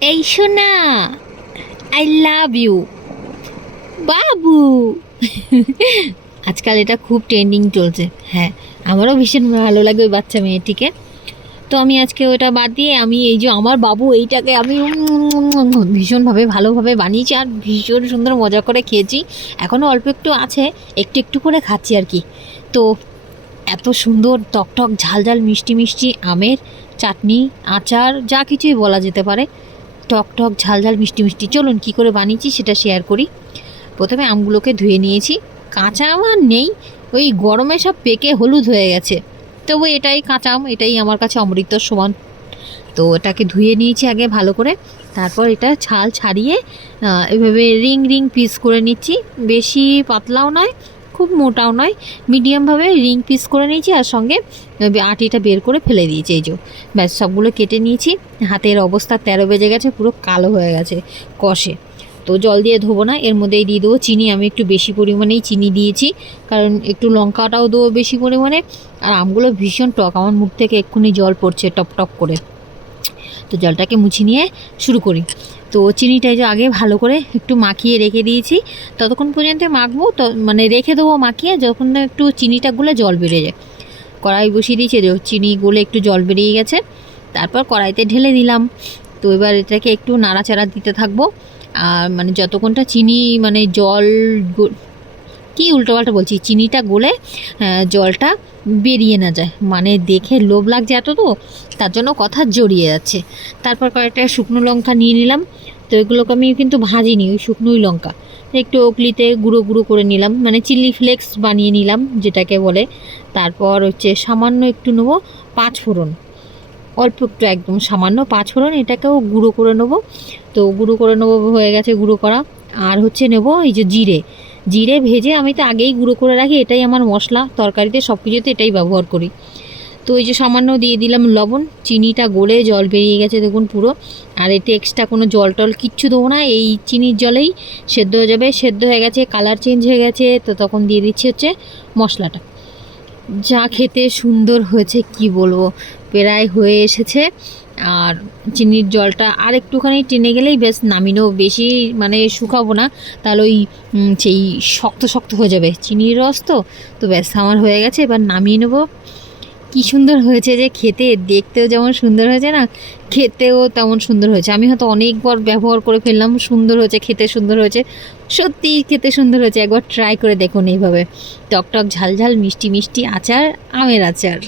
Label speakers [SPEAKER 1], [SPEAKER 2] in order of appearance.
[SPEAKER 1] এই শোনা I love you বাবু। আজকাল এটা খুব ট্রেন্ডিং চলছে। হ্যাঁ আমারও ভীষণ ভালো লাগে ওই বাচ্চা মেয়েটিকে। তো আমি আজকে ওটা বাদ দিয়ে আমি এই যে আমার বাবু এইটাকে আমি ভীষণভাবে ভালোভাবে বানিয়েছি আর ভীষণ সুন্দর মজা করে খেয়েছি। এখনও অল্প একটু আছে, একটু একটু করে খাচ্ছি আর কি। তো এত সুন্দর টকটক ঝাল ঝাল মিষ্টি মিষ্টি আমের চাটনি, আচার, যা কিছুই বলা যেতে পারে। টক টক, ঝাল ঝাল, মিষ্টি মিষ্টি। চলুন কী করে বানিয়েছি সেটা শেয়ার করি। প্রথমে আমগুলোকে ধুয়ে নিয়েছি। কাঁচা আম আর নেই, ওই গরমে সব পেকে হলুদ হয়ে গেছে। তবু এটাই কাঁচা আম, এটাই আমার কাছে অমৃত সমান। তো এটাকে ধুয়ে নিয়েছি আগে ভালো করে। তারপর এটা ছাল ছাড়িয়ে এভাবে রিং রিং পিস করে নিচ্ছি। বেশি পাতলাও নয় খুব মোটাও নয় মিডিয়ামভাবে রিং পিস করে নিয়েছি আর সঙ্গে আটিটা বের করে ফেলে দিয়েছি, এই যে। ব্যাস, সবগুলো কেটে নিয়েছি। হাতের অবস্থা তেরো বেজে গেছে, পুরো কালো হয়ে গেছে, কষে। তো জল দিয়ে ধোবো না, এর মধ্যেই দিয়ে দেবো চিনি, আমি একটু বেশি পরিমাণেই চিনি দিয়েছি, কারণ একটু লঙ্কাটাও দেবো বেশি পরিমাণে। আর আমগুলো ভীষণ টক, আমার মুখ থেকে এক্ষুনি জল পড়ছে টপ টপ করে। তো জলটাকে মুছে নিয়ে শুরু করি। তো চিনিটা যে আগে ভালো করে একটু মাখিয়ে রেখে দিয়েছি। ততক্ষণ পর্যন্ত মাখবো, তো মানে রেখে দেবো মাখিয়ে যখন একটু চিনিটা গুলে জল বেড়ে যায়। কড়াই বসিয়ে দিয়েছি চিনি গুলে একটু জল বেরিয়ে গেছে। তারপর কড়াইতে ঢেলে দিলাম। তো এবার এটাকে একটু নাড়াচাড়া দিতে থাকব। আর মানে যতক্ষণটা চিনি মানে জল কি উল্টোপাল্টা বলছি? চিনিটা গলে জলটা বেরিয়ে না যায়। মানে দেখে লোভ লাগছে এত তো, তার জন্য কথা জড়িয়ে যাচ্ছে। তারপর কয়েকটা শুকনো লঙ্কা নিয়ে নিলাম। তো এগুলোকে আমি কিন্তু ভাজিনি, ওই শুকনোই লঙ্কা। একটু ওকলিতে গুঁড়ো গুঁড়ো করে নিলাম। মানে চিলি ফ্লেক্স বানিয়ে নিলাম, যেটাকে বলে। তারপর হচ্ছে সামান্য একটু নেব পাঁচ ফোড়ন অল্প একটু একদম সামান্য পাঁচ ফোড়ন এটাকেও গুঁড়ো করে নেব। তো গুঁড়ো করে নেব হয়ে গেছে গুঁড়ো করা। আর হচ্ছে নেব এই যে জিরে। জিরে ভেজে আমি তো আগেই গুঁড়ো করে রাখি, এটাই আমার মশলা। তরকারিতে সব কিছুতে এটাই ব্যবহার করি। তো এই যে সামান্য দিয়ে দিলাম লবণ, চিনিটা গলে জল বেরিয়ে গেছে দেখুন পুরো। আর এতে এক্সট্রা কোনো জল টল কিচ্ছু দেবো না, এই চিনির জলেই সেদ্ধ হয়ে যাবে। সেদ্ধ হয়ে গেছে কালার চেঞ্জ হয়ে গেছে, তো তখন দিয়ে দিচ্ছি হচ্ছে মশলাটা। যা খেতে সুন্দর হয়েছে, কি বলব? প্রায় হয়ে এসেছে। আর চিনির জলটা আর একটুখানি টেনে গেলেই বেশ নামিনেও বেশি মানে শুকাবো না। তাহলে ওই সেই শক্ত শক্ত হয়ে যাবে। চিনির রস তো? তো ব্যাস, আমার হয়ে গেছে। এবার নামিয়ে নেব। কি সুন্দর হয়েছে যে খেতে, দেখতেও যেমন সুন্দর হয়েছে না, খেতেও তেমন সুন্দর হয়েছে। আমি হয়তো অনেকবার ব্যবহার করে ফেললাম, সুন্দর হয়েছে, খেতে সুন্দর হয়েছে। সত্যি খেতে সুন্দর হয়েছে, একবার ট্রাই করে দেখুন এইভাবে। টক টক ঝাল ঝাল মিষ্টি মিষ্টি আচার, আমের আচার।